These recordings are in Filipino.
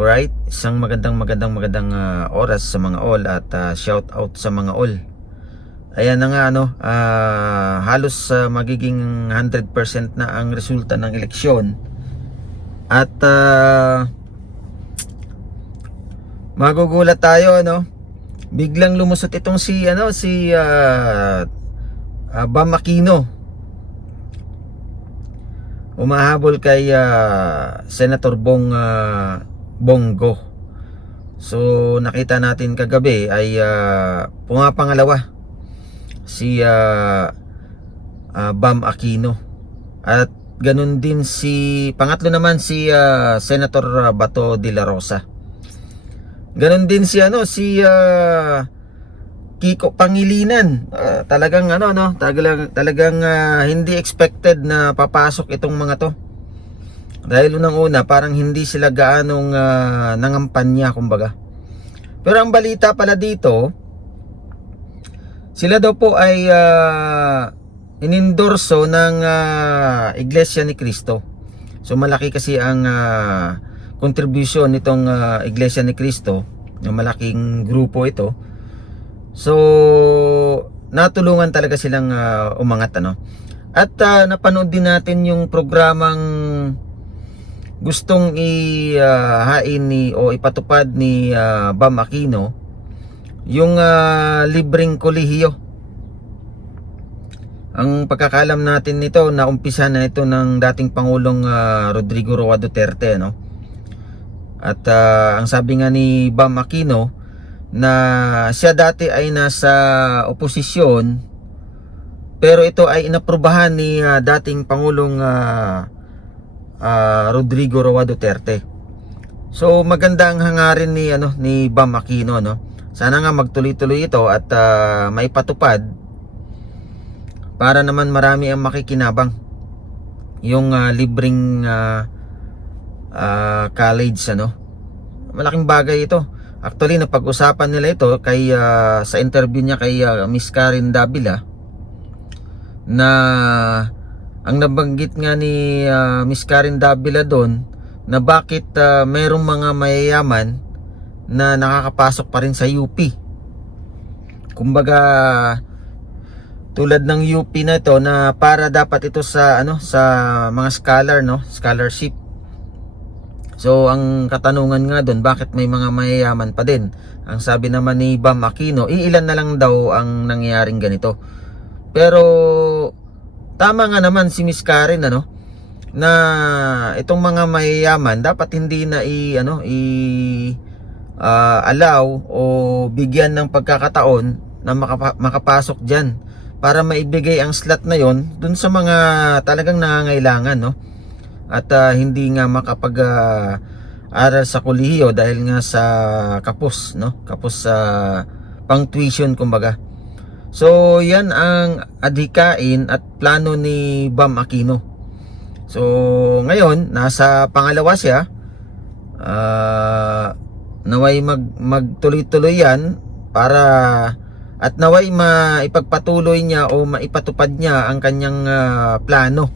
Alright, isang magandang magandang magandang ah, oras sa mga all at ah, shout out sa mga all. Ayan na nga ano, ah, halos ah, magiging 100% na ang resulta ng eleksyon. At ah, magugulat tayo ano. Biglang lumusot itong si ano si ah, ah, Bam Aquino. Umahabol kay ah, Senator Bong ah, Bongo. So nakita natin kagabi ay uh, pumapangalawa si ah, ah, Bam Aquino. At ganun din si pangatlo naman si ah, Senator Bato de la Rosa. Ganun din si ano si ah, Kiko Pangilinan. Ah, talagang ano no, talagang talagang ah, hindi expected na papasok itong mga to. Dahil unang-una, parang hindi sila gaanong uh, nangampanya, kumbaga. Pero ang balita pala dito, sila daw po ay uh, inendorso ng uh, Iglesia ni Cristo. So malaki kasi ang uh, contribution nitong uh, Iglesia ni Cristo, yung malaking grupo ito. So natulungan talaga silang uh, umangat ano. At uh, napanood din natin yung programang gustong ihain ni o ipatupad ni uh, Bam Aquino yung uh, libreng kolehiyo. Ang pagkakalam natin nito na umpisa na ito ng dating Pangulong uh, Rodrigo Roa Duterte no. At uh, ang sabi nga ni Bam Aquino na siya dati ay nasa oposisyon pero ito ay inaprubahan ni uh, dating Pangulong uh, uh, Rodrigo Roa Duterte. So maganda ang hangarin ni ano ni Bam Aquino no. Sana nga magtuloy-tuloy ito at uh, maipatupad para naman marami ang makikinabang. Yung uh, libreng uh, uh, college ano. Malaking bagay ito. Actually napag-usapan nila ito kay uh, sa interview niya kay uh, Miss Karen Davila na ang nabanggit nga ni uh, Miss Karen Davila doon na bakit uh, mayroong mga mayayaman na nakakapasok pa rin sa UP. Kumbaga tulad ng UP na ito na para dapat ito sa ano sa mga scholar no, scholarship. So ang katanungan nga doon bakit may mga mayayaman pa din? Ang sabi naman ni Bam Aquino, iilan na lang daw ang nangyayaring ganito. Pero tama nga naman si Miss Karen ano na itong mga mayayaman dapat hindi na i ano i uh, allow o bigyan ng pagkakataon na makapa- makapasok diyan para maibigay ang slot na yon dun sa mga talagang nangangailangan no? At uh, hindi nga makapag uh, aral sa kolehiyo dahil nga sa kapos no? Kapos sa uh, pang tuition kumbaga So, yan ang adhikain at plano ni Bam Aquino. So, ngayon, nasa pangalawa siya. Uh, naway mag, magtuloy-tuloy yan para at naway maipagpatuloy niya o maipatupad niya ang kanyang uh, plano.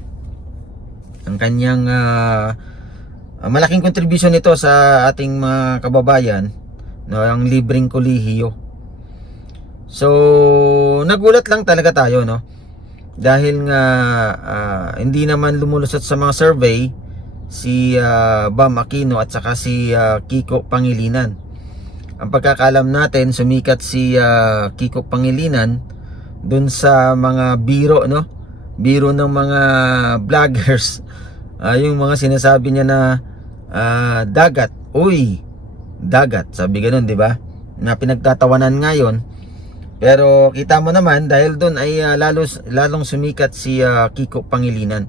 Ang kanyang uh, malaking contribution nito sa ating mga kababayan no, ang libreng kolehiyo. So, nagulat lang talaga tayo, no? Dahil nga uh, hindi naman lumulusot sa mga survey si uh, Bam Aquino at saka si uh, Kiko Pangilinan. Ang pagkakalam natin, sumikat si uh, Kiko Pangilinan dun sa mga biro, no? Biro ng mga vloggers. Uh, yung mga sinasabi niya na uh, dagat. Uy, dagat. Sabi ganun, di ba? Na pinagtatawanan ngayon pero kita mo naman dahil doon ay uh, lalos, lalong sumikat si uh, Kiko Pangilinan.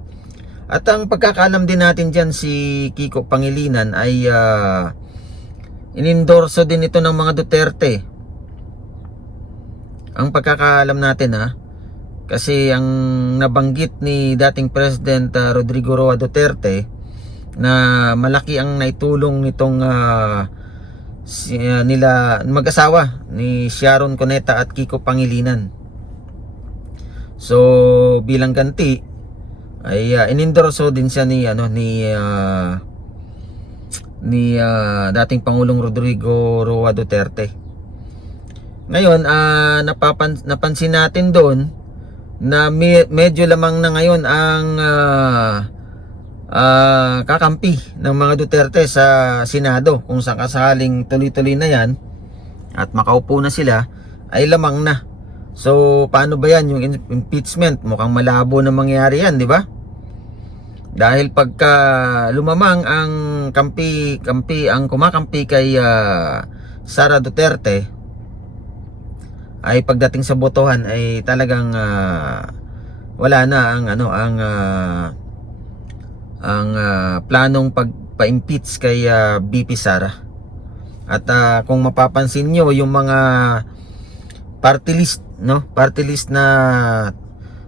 At ang pagkakalam din natin dyan si Kiko Pangilinan ay uh, inendorso din ito ng mga Duterte. Ang pagkakalam natin ha. Kasi ang nabanggit ni dating President uh, Rodrigo Roa Duterte na malaki ang naitulong nitong uh, uh, nila mag-asawa ni Sharon Cuneta at Kiko Pangilinan. So bilang ganti ay uh, inendorso din siya ni ano ni uh, ni ah, dating Pangulong Rodrigo Roa Duterte. Ngayon, ah, napapan, napansin natin doon na me- medyo lamang na ngayon ang ah, ah, kakampi ng mga Duterte sa Senado kung sakasaling tuloy-tuloy na yan at makaupo na sila ay lamang na. So paano ba yan yung impeachment? Mukhang malabo na mangyari yan, di ba? Dahil pagka lumamang ang kampi kampi ang kumakampi kay ah, Sara Duterte ay pagdating sa botohan ay talagang ah, wala na ang ano ang ah, ang ah, planong pagpa-impeach kay ah, BP Sara. At ah, kung mapapansin nyo yung mga party list, no? Party list na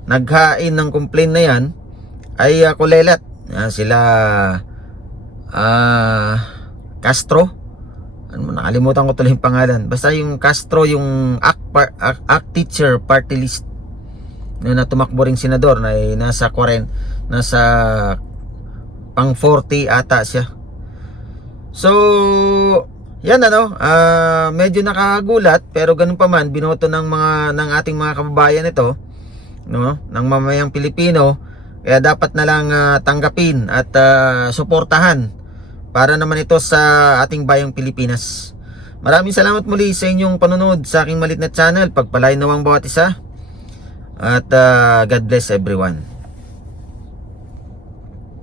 naghain ng complaint na yan ay uh, kulelat. Ah, sila ah Castro. Ano nakalimutan ko tuloy yung pangalan. Basta yung Castro yung ACT, par- ACT, teacher party list na, na tumakbo ring senador na eh, nasa 40 nasa pang 40 ata siya. So, yan ano, ah, medyo nakagulat pero ganun pa man binoto ng mga ng ating mga kababayan ito, no, ng mamayang Pilipino, kaya dapat na lang ah, tanggapin at ah, suportahan para naman ito sa ating bayang Pilipinas. Maraming salamat muli sa inyong panonood sa aking malit na channel. Pagpalain nawang bawat isa. At ah, God bless everyone.